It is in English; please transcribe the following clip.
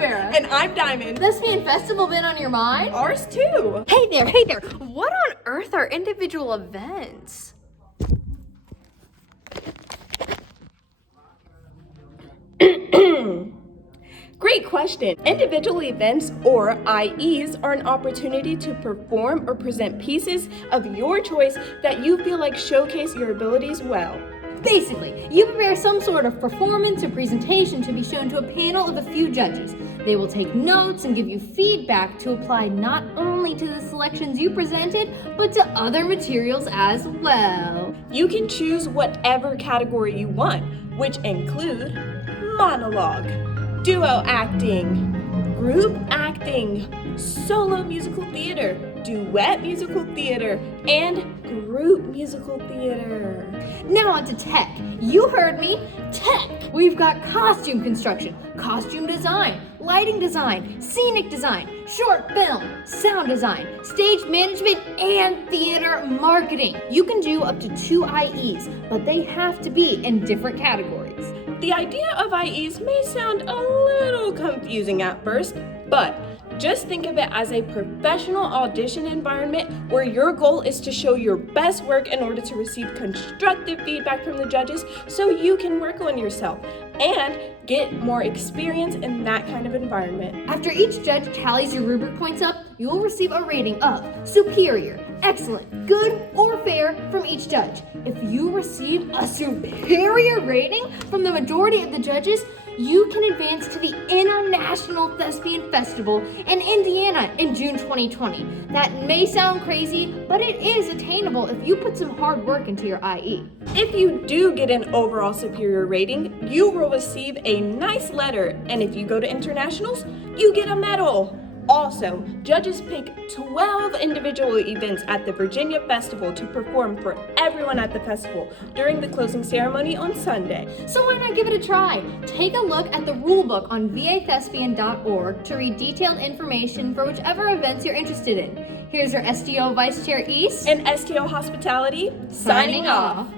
Vera. And I'm Diamond. Thespian Festival been on your mind? Ours too. Hey there. What on earth are individual events? Great question. Individual events, or IEs, are an opportunity to perform or present pieces of your choice that you feel like showcase your abilities well. Basically, you prepare some sort of performance or presentation to be shown to a panel of a few judges. They will take notes and give you feedback to apply not only to the selections you presented, but to other materials as well. You can choose whatever category you want, which include monologue, duo acting, group acting, solo musical theater, duet musical theater, and group musical theater. Now on to tech. You heard me, tech. We've got costume construction, costume design, lighting design, scenic design, short film, sound design, stage management, and theater marketing. You can do up to 2 IEs, but they have to be in different categories. The idea of IEs may sound a little confusing at first, but just think of it as a professional audition environment where your goal is to show your best work in order to receive constructive feedback from the judges so you can work on yourself and get more experience in that kind of environment. After each judge tallies your rubric points up, you will receive a rating of superior, excellent, good, or fair from each judge. If you receive a superior rating from the majority of the judges, you can advance to the International Thespian Festival in Indiana in June 2020. That may sound crazy, but it is attainable if you put some hard work into your IE. If you do get an overall superior rating, you will receive a nice letter, and if you go to internationals, you get a medal. Also, judges pick 12 individual events at the Virginia Festival to perform for everyone at the festival during the closing ceremony on Sunday. So why not give it a try? Take a look at the rulebook on vathespian.org to read detailed information for whichever events you're interested in. Here's your STO Vice Chair East And STO Hospitality, signing off.